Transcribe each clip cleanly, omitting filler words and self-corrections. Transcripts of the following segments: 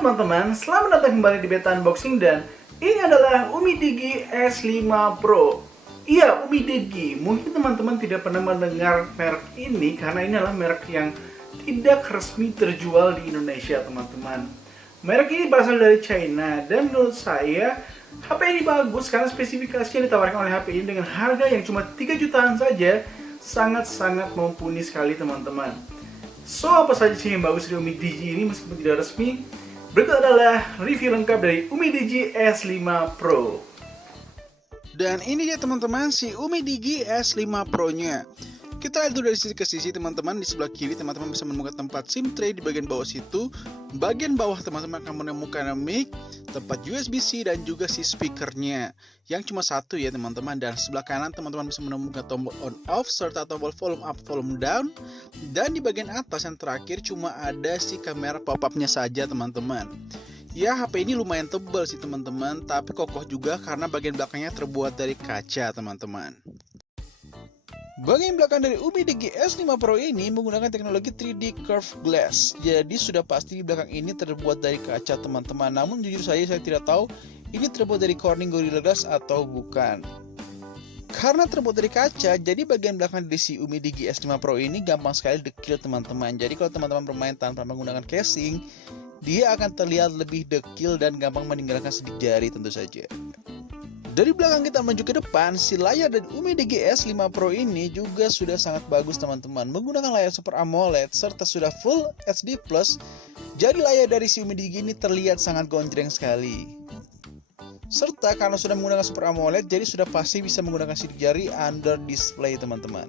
teman-teman, selamat datang kembali di beta unboxing dan ini adalah Umi Digi S5 Pro. Iya, Umi Digi. Mungkin teman-teman tidak pernah mendengar merek ini karena ini adalah merek yang tidak resmi terjual di Indonesia, teman-teman. Merek ini berasal dari China dan menurut saya HP ini bagus karena spesifikasi yang ditawarkan oleh HP ini dengan harga yang cuma 3 jutaan saja sangat-sangat mumpuni sekali, teman-teman. So, apa saja sih yang bagus dari Umi Digi ini meskipun tidak resmi? Berikut adalah review lengkap dari Umi Digi S5 Pro. Dan ini dia teman-teman si Umi Digi S5 Pro nya. Kita lihat dulu dari sisi ke sisi teman-teman. Di sebelah kiri teman-teman bisa menemukan tempat SIM tray di bagian bawah situ. Bagian bawah teman-teman akan menemukan mic, tempat USB-C dan juga si speakernya yang cuma satu ya teman-teman. Dan sebelah kanan teman-teman bisa menemukan tombol on off serta tombol volume up volume down. Dan di bagian atas yang terakhir cuma ada si kamera pop-up-nya saja teman-teman. Ya, HP ini lumayan tebal sih teman-teman, tapi kokoh juga karena bagian belakangnya terbuat dari kaca teman-teman. Bagian belakang dari Umi Digi S5 Pro ini menggunakan teknologi 3D Curved Glass. Jadi sudah pasti di belakang ini terbuat dari kaca teman-teman. Namun jujur saya tidak tahu ini terbuat dari Corning Gorilla Glass atau bukan. Karena terbuat dari kaca, jadi bagian belakang dari si Umi Digi S5 Pro ini gampang sekali dekil teman-teman. Jadi kalau teman-teman bermain tanpa menggunakan casing, dia akan terlihat lebih dekil dan gampang meninggalkan sidik jari tentu saja. Dari belakang kita menuju ke depan, si layar dari Umi Digi S5 Pro ini juga sudah sangat bagus teman-teman. Menggunakan layar Super AMOLED serta sudah Full HD+, jadi layar dari si Umi Digi ini terlihat sangat gonjreng sekali. Serta karena sudah menggunakan Super AMOLED, jadi sudah pasti bisa menggunakan sidik jari under display teman-teman.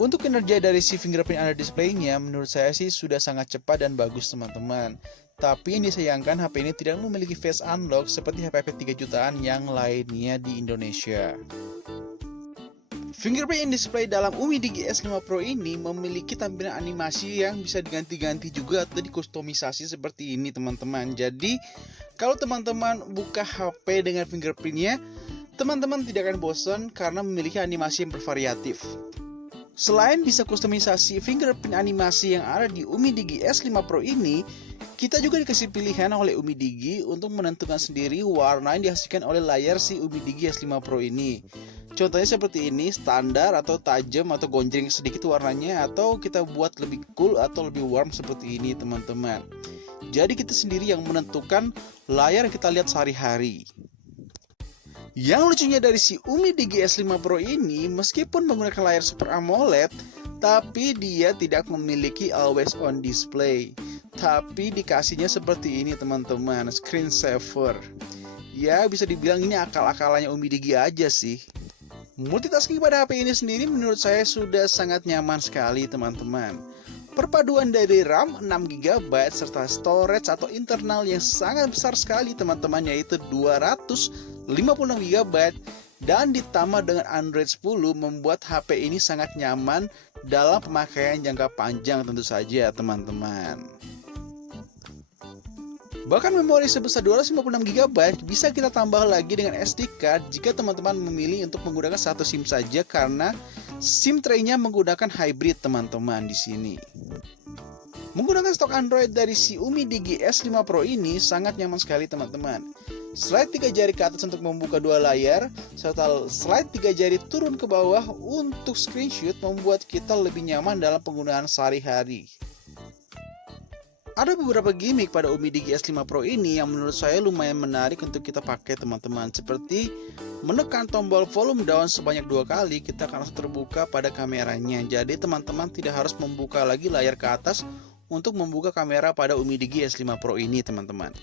Untuk kinerja dari si fingerprint under display-nya, menurut saya sih sudah sangat cepat dan bagus teman-teman. Tapi yang disayangkan HP ini tidak memiliki face unlock seperti HP-HP 3 jutaan yang lainnya di Indonesia. Fingerprint display dalam Umi Digi S5 Pro ini memiliki tampilan animasi yang bisa diganti-ganti juga atau dikustomisasi seperti ini teman-teman. Jadi kalau teman-teman buka HP dengan fingerprintnya, teman-teman tidak akan bosan karena memiliki animasi yang bervariatif. Selain bisa kustomisasi fingerprint animasi yang ada di Umi Digi S5 Pro ini, kita juga dikasih pilihan oleh Umi Digi untuk menentukan sendiri warna yang dihasilkan oleh layar si Umi Digi S5 Pro ini. Contohnya seperti ini, standar atau tajam atau gonjreng sedikit warnanya, atau kita buat lebih cool atau lebih warm seperti ini teman-teman. Jadi kita sendiri yang menentukan layar yang kita lihat sehari-hari. Yang lucunya dari si Umi Digi S5 Pro ini, meskipun menggunakan layar Super AMOLED, tapi dia tidak memiliki always on display. Tapi dikasihnya seperti ini teman-teman, screensaver. Ya bisa dibilang ini akal-akalannya Umi Digi aja sih. Multitasking pada HP ini sendiri menurut saya sudah sangat nyaman sekali teman-teman. Perpaduan dari RAM 6GB serta storage atau internal yang sangat besar sekali teman-teman, yaitu 256GB, dan ditambah dengan Android 10 membuat HP ini sangat nyaman dalam pemakaian jangka panjang tentu saja teman-teman. Bahkan memori sebesar 256GB bisa kita tambah lagi dengan SD card jika teman-teman memilih untuk menggunakan satu SIM saja karena SIM tray-nya menggunakan hybrid teman-teman di sini. Menggunakan stok Android dari si Umi Digi S5 Pro ini sangat nyaman sekali teman-teman. Slide 3 jari ke atas untuk membuka dua layar, serta slide 3 jari turun ke bawah untuk screenshot membuat kita lebih nyaman dalam penggunaan sehari-hari. Ada beberapa gimmick pada Umi Digi S5 Pro ini yang menurut saya lumayan menarik untuk kita pakai teman-teman. Seperti menekan tombol volume down sebanyak 2 kali, kita akan langsung terbuka pada kameranya. Jadi teman-teman tidak harus membuka lagi layar ke atas untuk membuka kamera pada Umi Digi S5 Pro ini teman-teman.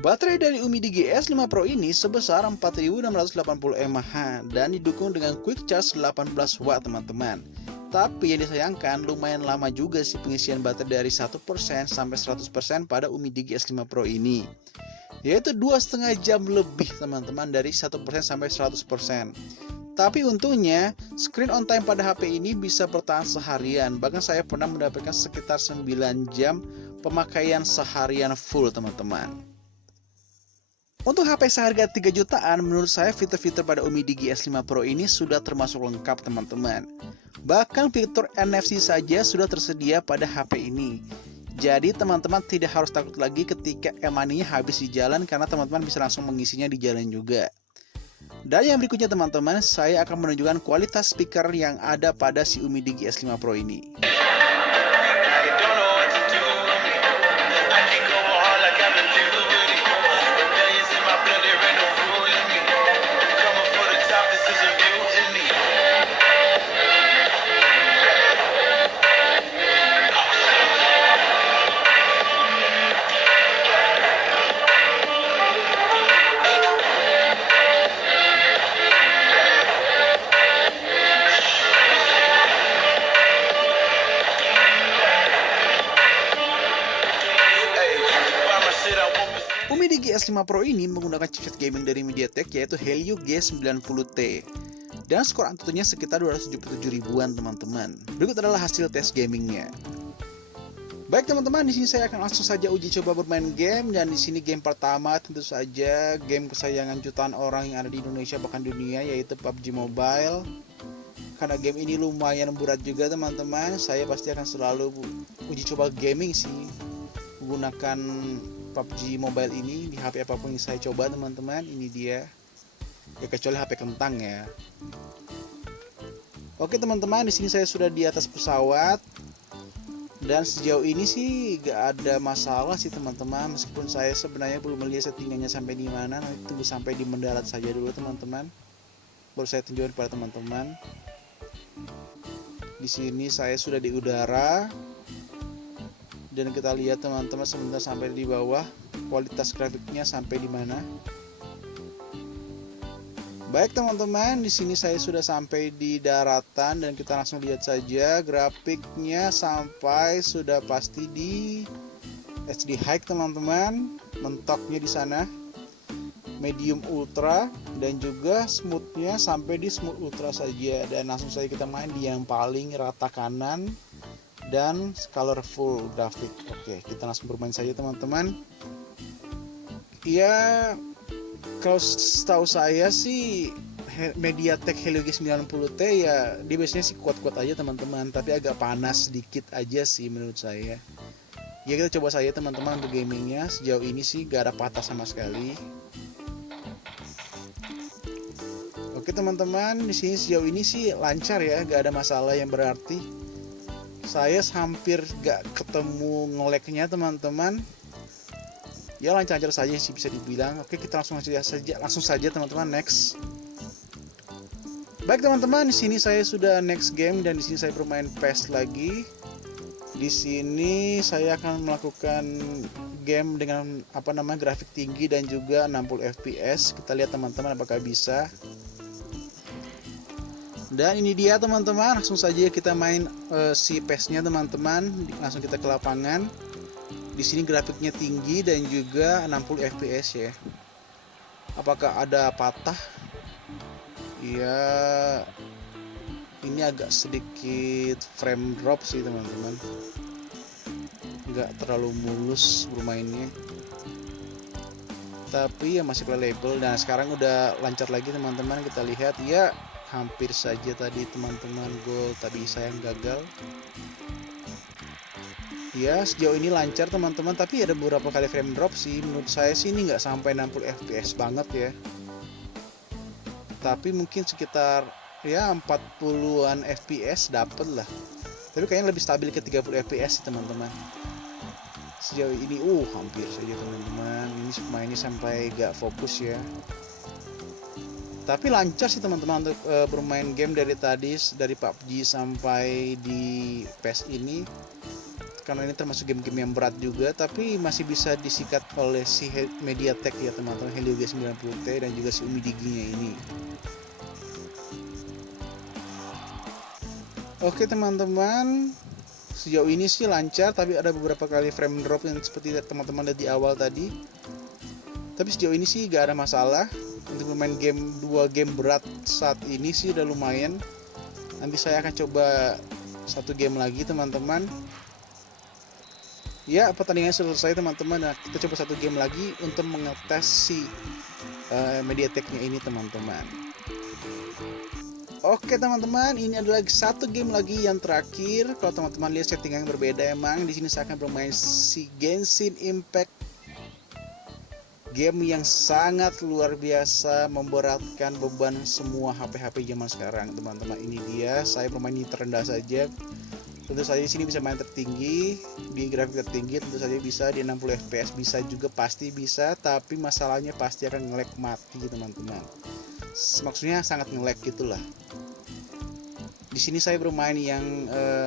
Baterai dari Umi Digi S5 Pro ini sebesar 4680 mAh dan didukung dengan quick charge 18 watt teman-teman. Tapi yang disayangkan lumayan lama juga sih pengisian baterai dari 1% sampai 100% pada Umi Digi S5 Pro ini, yaitu 2,5 jam lebih teman-teman, dari 1% sampai 100%. Tapi untungnya screen on time pada HP ini bisa bertahan seharian. Bahkan saya pernah mendapatkan sekitar 9 jam pemakaian seharian full teman-teman. Untuk HP seharga 3 jutaan, menurut saya fitur-fitur pada Umi Digi S5 Pro ini sudah termasuk lengkap teman-teman. Bahkan fitur NFC saja sudah tersedia pada HP ini. Jadi teman-teman tidak harus takut lagi ketika e-money-nya habis di jalan, karena teman-teman bisa langsung mengisinya di jalan juga. Dan yang berikutnya teman-teman, saya akan menunjukkan kualitas speaker yang ada pada si Umi Digi S5 Pro ini. Umi Digi S5 Pro ini menggunakan chipset gaming dari MediaTek yaitu Helio G90T. Dan skor Antutunya sekitar 277 ribuan teman-teman. Berikut adalah hasil tes gamingnya. Baik teman-teman, di sini saya akan langsung saja uji coba bermain game, dan di sini game pertama tentu saja game kesayangan jutaan orang yang ada di Indonesia bahkan dunia, yaitu PUBG Mobile. Karena game ini lumayan berat juga teman-teman, saya pasti akan selalu uji coba gaming sih menggunakan PUBG Mobile ini di HP apapun yang saya coba teman-teman. Ini dia ya, kecuali HP kentang ya. Oke teman-teman, di sini saya sudah di atas pesawat, dan sejauh ini sih gak ada masalah sih teman-teman, meskipun saya sebenarnya belum melihat settingannya sampai di mana. Nanti tunggu sampai di mendarat saja dulu teman-teman, baru saya tunjukkan kepada teman-teman. Di sini saya sudah di udara, dan kita lihat teman-teman sebentar sampai di bawah kualitas grafiknya sampai di mana. Baik teman-teman, di sini saya sudah sampai di daratan, dan kita langsung lihat saja grafiknya sampai sudah pasti di HD high teman-teman. Mentoknya di sana medium ultra, dan juga smoothnya sampai di smooth ultra saja, dan langsung saja kita main di yang paling rata kanan dan colorful grafik. Oke, kita langsung bermain saja teman-teman. Ya, kalau setahu saya sih MediaTek Helio G90T ya dia biasanya sih kuat-kuat aja teman-teman, tapi agak panas sedikit aja sih menurut saya. Ya kita coba saja teman-teman untuk gamingnya. Sejauh ini sih gak ada patah sama sekali. Oke teman-teman, di sini sejauh ini sih lancar ya, gak ada masalah yang berarti. Saya hampir gak ketemu ngeleknya teman-teman. Ya lancar-lancar saja sih bisa dibilang. Oke, kita langsung saja teman-teman, next. Baik teman-teman, di sini saya sudah next game, dan di sini saya bermain PES lagi. Di sini saya akan melakukan game dengan grafik tinggi dan juga 60 fps. Kita lihat teman-teman apakah bisa. Dan ini dia teman-teman, langsung saja kita main si PES-nya teman-teman. Langsung kita ke lapangan. Di sini grafiknya tinggi dan juga 60 fps ya. Apakah ada patah? Ya, ini agak sedikit frame drop sih teman-teman. Nggak terlalu mulus bermainnya. Tapi ya masih playable. Dan sekarang udah lancar lagi teman-teman. Kita lihat ya, hampir saja tadi teman-teman gol, tapi sayang gagal. Ya sejauh ini lancar teman-teman, tapi ada beberapa kali frame drop sih. Menurut saya sih ini nggak sampai 60 fps banget ya, tapi mungkin sekitar ya 40-an fps dapet lah. Tapi kayaknya lebih stabil ke 30 fps sih teman-teman. Sejauh ini hampir saja teman-teman, ini mainnya sampai gak fokus ya. Tapi lancar sih teman-teman untuk bermain game dari tadi, dari PUBG sampai di PES ini. Karena ini termasuk game-game yang berat juga, tapi masih bisa disikat oleh si MediaTek ya teman-teman, Helio G90T dan juga si Umi Digi-nya ini. Oke teman-teman, sejauh ini sih lancar, tapi ada beberapa kali frame drop yang seperti teman-teman lihat di awal tadi. Tapi sejauh ini sih gak ada masalah. Untuk bermain game 2 game berat saat ini sih udah lumayan. Nanti saya akan coba satu game lagi teman-teman. Ya, pertandingan selesai teman-teman. Nah, kita coba satu game lagi untuk mengetes si MediaTek-nya ini teman-teman. Oke teman-teman, ini adalah satu game lagi yang terakhir. Kalau teman-teman lihat settingan yang berbeda, emang di sini saya akan bermain si Genshin Impact, game yang sangat luar biasa memberatkan beban semua HP-HP zaman sekarang teman-teman. Ini dia, saya bermain di terendah saja. Tentu saja di sini bisa main tertinggi, di grafik tertinggi tentu saja bisa di 60 fps, bisa juga, pasti bisa, tapi masalahnya pasti akan nge-lag mati teman-teman. Maksudnya sangat nge-lag gitulah. Di sini saya bermain yang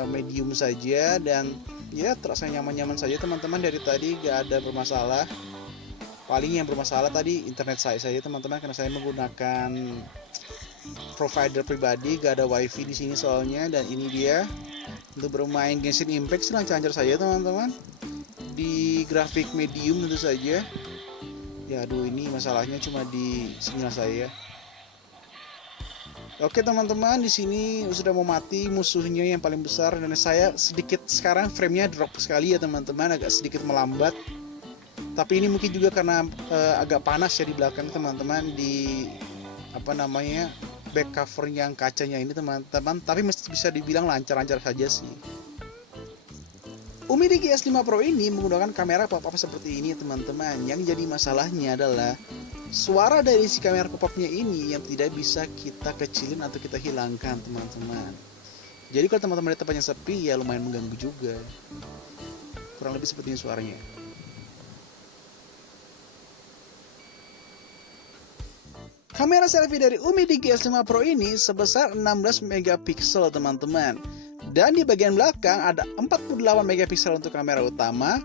medium saja dan ya terasa nyaman-nyaman saja teman-teman. Dari tadi gak ada bermasalah. Paling yang bermasalah tadi internet saya saja teman-teman, karena saya menggunakan provider pribadi, gak ada wifi di sini soalnya. Dan ini dia untuk bermain Genshin Impact sih lancar-lancar saja teman-teman. Di grafik medium tentu saja. Ya aduh, ini masalahnya cuma di sinyal saya. Oke teman-teman, di sini sudah mau mati musuhnya yang paling besar, dan saya sedikit sekarang framenya drop sekali ya teman-teman, agak sedikit melambat. Tapi ini mungkin juga karena agak panas ya di belakang teman-teman, di apa namanya back cover yang kacanya ini teman-teman. Tapi mesti bisa dibilang lancar-lancar saja sih. Umidigi S5 Pro ini menggunakan kamera pop-up seperti ini teman-teman. Yang jadi masalahnya adalah suara dari si kamera pop-upnya ini yang tidak bisa kita kecilin atau kita hilangkan teman-teman. Jadi kalau teman-teman di tempatnya sepi ya lumayan mengganggu juga. Kurang lebih seperti ini suaranya. Kamera selfie dari Umidigi S5 Pro ini sebesar 16 megapiksel teman-teman. Dan di bagian belakang ada 48 megapiksel untuk kamera utama,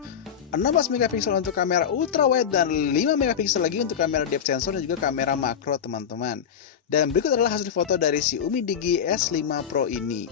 16 megapiksel untuk kamera ultrawide, dan 5 megapiksel lagi untuk kamera depth sensor dan juga kamera makro teman-teman. Dan berikut adalah hasil foto dari si Umidigi S5 Pro ini.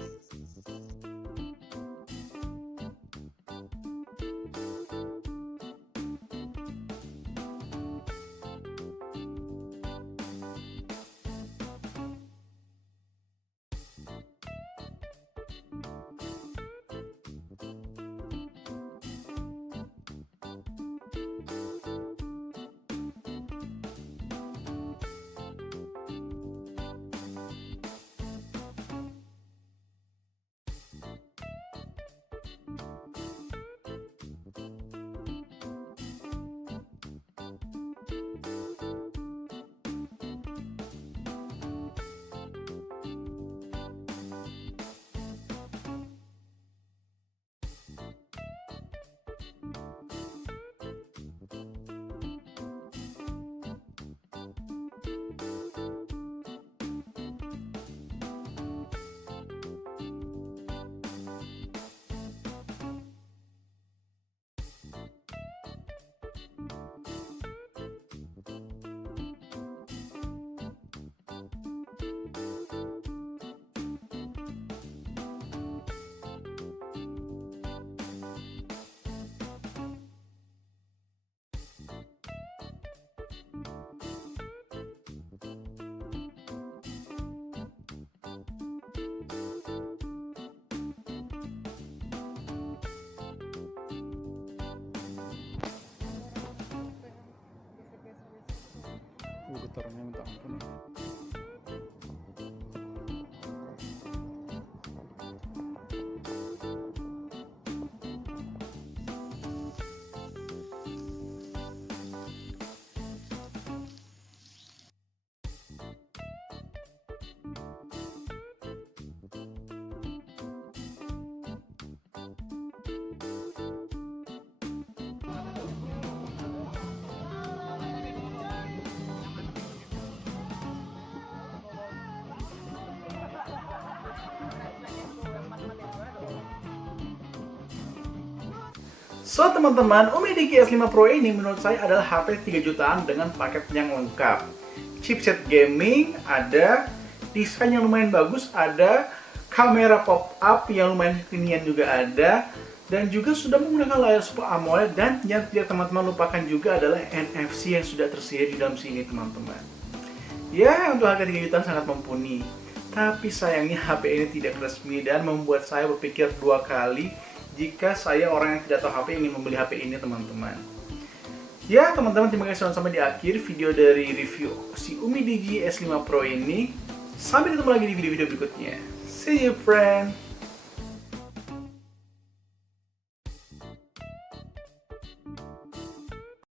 Getarannya minta ampun. So teman-teman, Umidigi S5 Pro ini menurut saya adalah HP 3 jutaan dengan paket yang lengkap. Chipset gaming ada, desain yang lumayan bagus ada, kamera pop-up yang lumayan kekinian juga ada, dan juga sudah menggunakan layar Super AMOLED, dan yang tidak teman-teman lupakan juga adalah NFC yang sudah tersedia di dalam sini teman-teman. Ya, untuk harga 3 jutaan sangat mumpuni. Tapi sayangnya HP ini tidak resmi dan membuat saya berpikir dua kali jika saya orang yang tidak tahu HP ingin membeli HP ini teman-teman. Ya teman-teman, terima kasih sudah sampai di akhir video dari review si Umidigi S5 Pro ini. Sampai ketemu lagi di video-video berikutnya. See you friend.